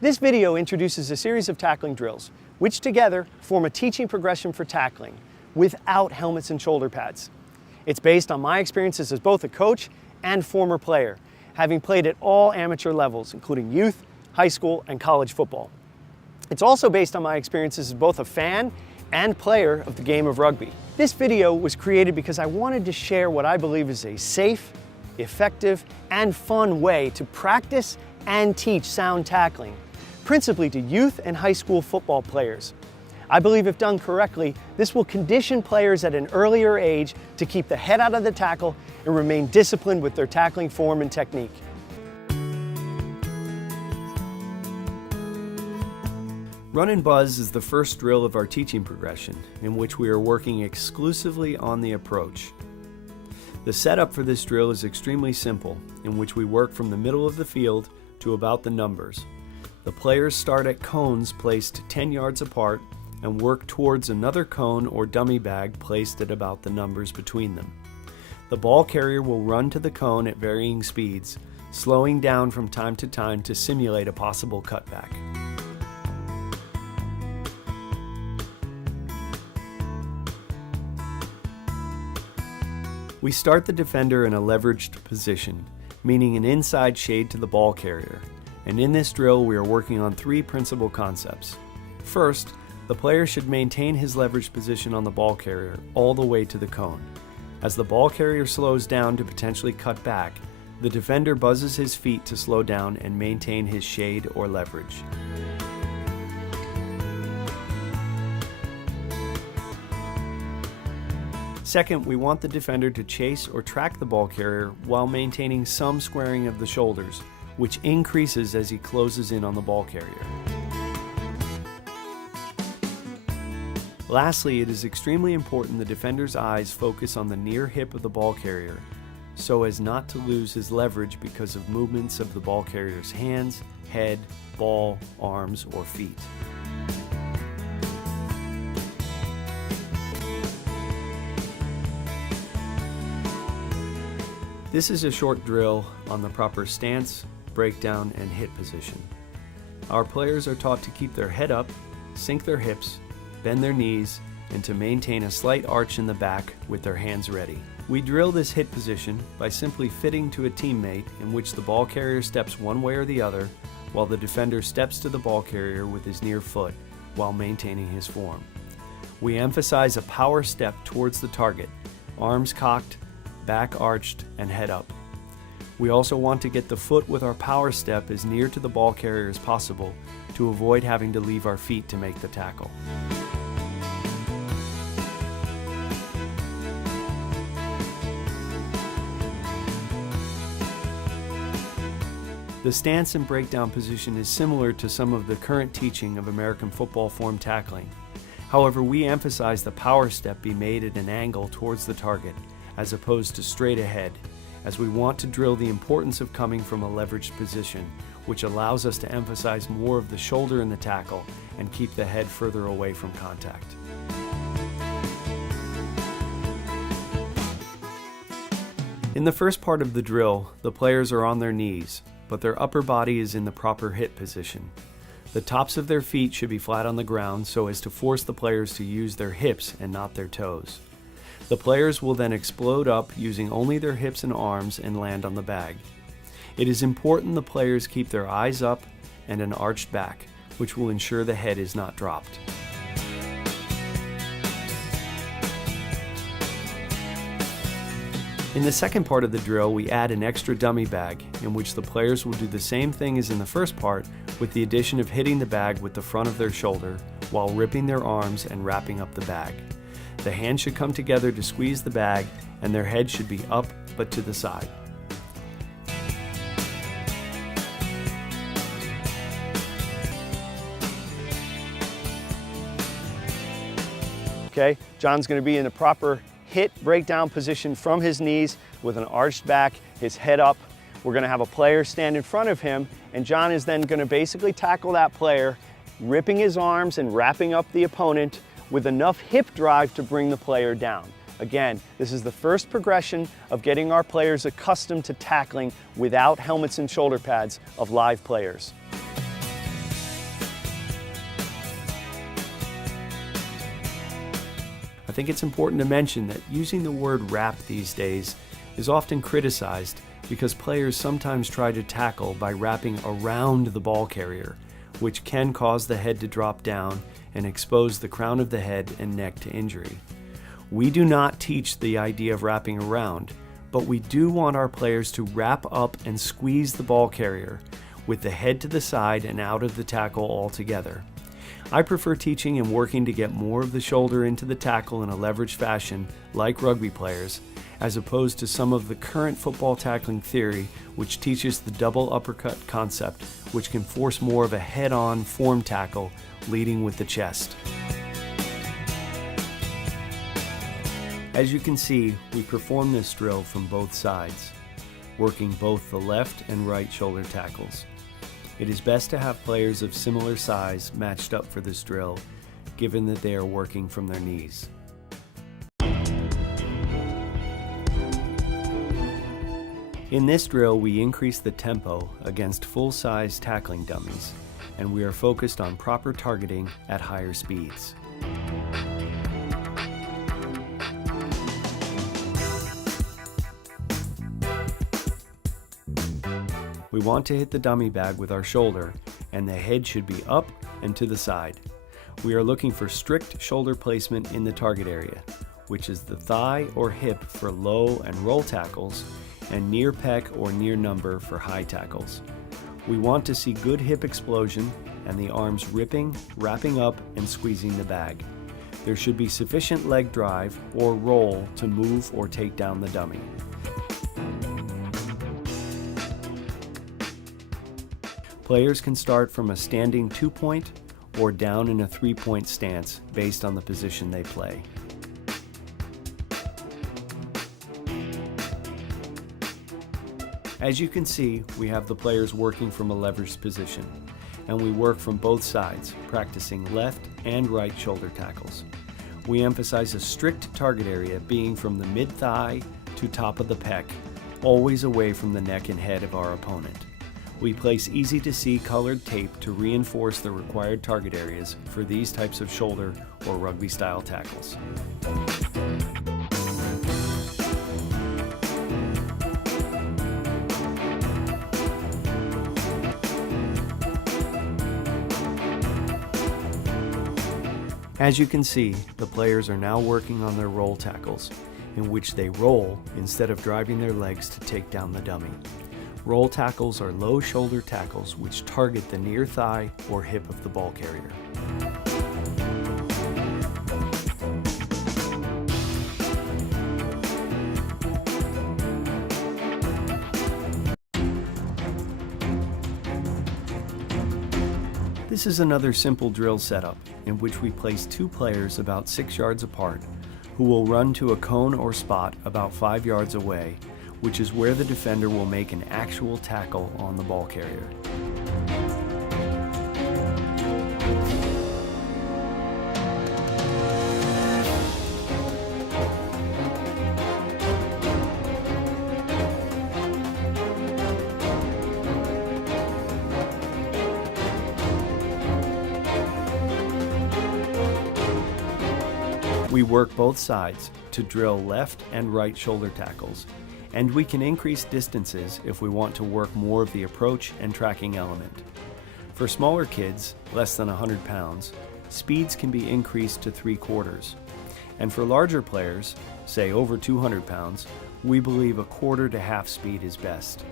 This video introduces a series of tackling drills, which together form a teaching progression for tackling without helmets and shoulder pads. It's based on my experiences as both a coach and former player, having played at all amateur levels, including youth, high school, and college football. It's also based on my experiences as both a fan and player of the game of rugby. This video was created because I wanted to share what I believe is a safe, effective, and fun way to practice and teach sound tackling, principally to youth and high school football players. I believe if done correctly, this will condition players at an earlier age to keep the head out of the tackle and remain disciplined with their tackling form and technique. Run and Buzz is the first drill of our teaching progression, in which we are working exclusively on the approach. The setup for this drill is extremely simple, in which we work from the middle of the field to about the numbers. The players start at cones placed 10 yards apart and work towards another cone or dummy bag placed at about the numbers between them. The ball carrier will run to the cone at varying speeds, slowing down from time to time to simulate a possible cutback. We start the defender in a leveraged position, meaning an inside shade to the ball carrier. And in this drill, we are working on three principal concepts. First, the player should maintain his leveraged position on the ball carrier all the way to the cone. As the ball carrier slows down to potentially cut back, the defender buzzes his feet to slow down and maintain his shade or leverage. Second, we want the defender to chase or track the ball carrier while maintaining some squaring of the shoulders, which increases as he closes in on the ball carrier. Lastly, it is extremely important the defender's eyes focus on the near hip of the ball carrier so as not to lose his leverage because of movements of the ball carrier's hands, head, ball, arms, or feet. This is a short drill on the proper stance, breakdown, and hit position. Our players are taught to keep their head up, sink their hips, bend their knees, and to maintain a slight arch in the back with their hands ready. We drill this hit position by simply fitting to a teammate in which the ball carrier steps one way or the other, while the defender steps to the ball carrier with his near foot while maintaining his form. We emphasize a power step towards the target, arms cocked, back arched, and head up. We also want to get the foot with our power step as near to the ball carrier as possible to avoid having to leave our feet to make the tackle. The stance and breakdown position is similar to some of the current teaching of American football form tackling. However, we emphasize the power step be made at an angle towards the target as opposed to straight ahead, as we want to drill the importance of coming from a leveraged position, which allows us to emphasize more of the shoulder in the tackle and keep the head further away from contact. In the first part of the drill, the players are on their knees, but their upper body is in the proper hit position. The tops of their feet should be flat on the ground so as to force the players to use their hips and not their toes. The players will then explode up using only their hips and arms and land on the bag. It is important the players keep their eyes up and an arched back, which will ensure the head is not dropped. In the second part of the drill, we add an extra dummy bag, in which the players will do the same thing as in the first part, with the addition of hitting the bag with the front of their shoulder while ripping their arms and wrapping up the bag. The hands should come together to squeeze the bag, and their head should be up but to the side. Okay, John's going to be in the proper hit breakdown position from his knees with an arched back, his head up. We're going to have a player stand in front of him, and John is then going to basically tackle that player, ripping his arms and wrapping up the opponent with enough hip drive to bring the player down. Again, this is the first progression of getting our players accustomed to tackling without helmets and shoulder pads of live players. think it's important to mention that using the word wrap these days is often criticized because players sometimes try to tackle by wrapping around the ball carrier, which can cause the head to drop down and expose the crown of the head and neck to injury. We do not teach the idea of wrapping around, but we do want our players to wrap up and squeeze the ball carrier with the head to the side and out of the tackle altogether. I prefer teaching and working to get more of the shoulder into the tackle in a leveraged fashion like rugby players, as opposed to some of the current football tackling theory which teaches the double uppercut concept, which can force more of a head-on form tackle leading with the chest. As you can see, we perform this drill from both sides, working both the left and right shoulder tackles. It is best to have players of similar size matched up for this drill, given that they are working from their knees. In this drill, we increase the tempo against full-size tackling dummies, and we are focused on proper targeting at higher speeds. We want to hit the dummy bag with our shoulder, and the head should be up and to the side. We are looking for strict shoulder placement in the target area, which is the thigh or hip for low and roll tackles, and near pec or near number for high tackles. We want to see good hip explosion and the arms ripping, wrapping up, and squeezing the bag. There should be sufficient leg drive or roll to move or take down the dummy. Players can start from a standing 2-point or down in a 3-point stance based on the position they play. As you can see, we have the players working from a leveraged position, and we work from both sides, practicing left and right shoulder tackles. We emphasize a strict target area being from the mid-thigh to top of the pec, always away from the neck and head of our opponent. We place easy-to-see colored tape to reinforce the required target areas for these types of shoulder or rugby-style tackles. As you can see, the players are now working on their roll tackles, in which they roll instead of driving their legs to take down the dummy. Roll tackles are low shoulder tackles which target the near thigh or hip of the ball carrier. This is another simple drill setup in which we place two players about 6 yards apart who will run to a cone or spot about 5 yards away, which is where the defender will make an actual tackle on the ball carrier. We work both sides to drill left and right shoulder tackles, and we can increase distances if we want to work more of the approach and tracking element. For smaller kids, less than 100 pounds, speeds can be increased to 3/4. And for larger players, say over 200 pounds, we believe 1/4 to half speed is best.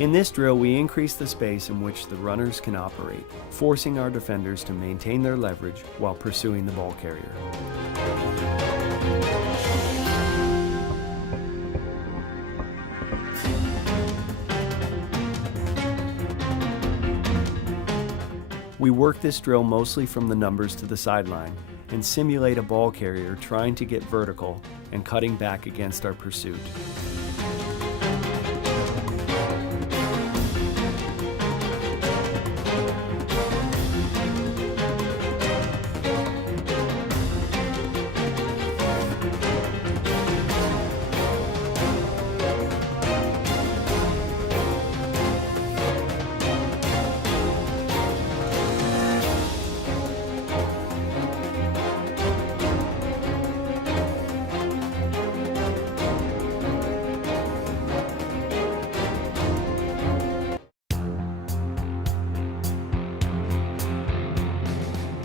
In this drill, we increase the space in which the runners can operate, forcing our defenders to maintain their leverage while pursuing the ball carrier. We work this drill mostly from the numbers to the sideline and simulate a ball carrier trying to get vertical and cutting back against our pursuit.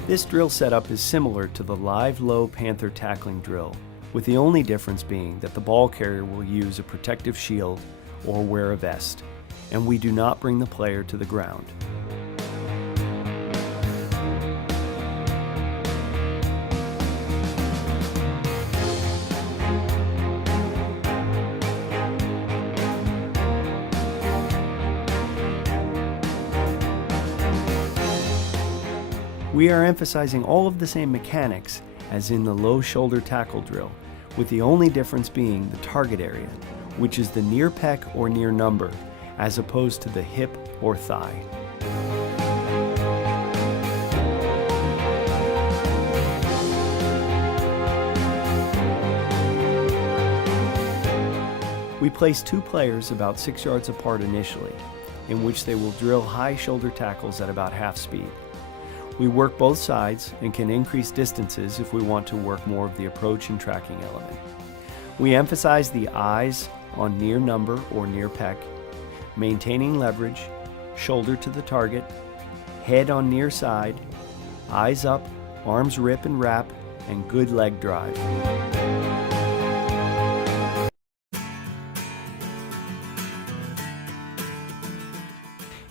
This drill setup is similar to the live low Panther tackling drill, with the only difference being that the ball carrier will use a protective shield or wear a vest, and we do not bring the player to the ground. We are emphasizing all of the same mechanics as in the low shoulder tackle drill, with the only difference being the target area, which is the near pec or near number, as opposed to the hip or thigh. We place two players about 6 yards apart initially, in which they will drill high shoulder tackles at about half speed. We work both sides and can increase distances if we want to work more of the approach and tracking element. We emphasize the eyes on near number or near pec, maintaining leverage, shoulder to the target, head on near side, eyes up, arms rip and wrap, and good leg drive.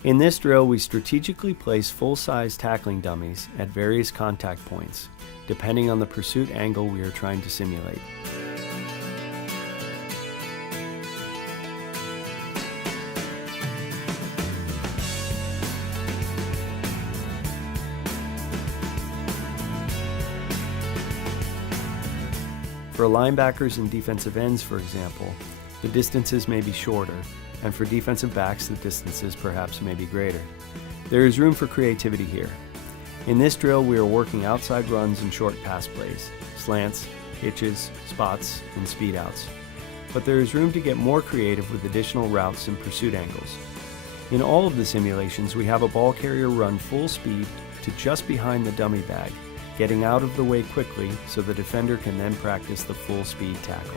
In this drill, we strategically place full-size tackling dummies at various contact points, depending on the pursuit angle we are trying to simulate. For linebackers and defensive ends, for example, the distances may be shorter, and for defensive backs, the distances perhaps may be greater. There is room for creativity here. In this drill, we are working outside runs and short pass plays, slants, hitches, spots, and speed outs. But there is room to get more creative with additional routes and pursuit angles. In all of the simulations, we have a ball carrier run full speed to just behind the dummy bag, getting out of the way quickly so the defender can then practice the full speed tackle.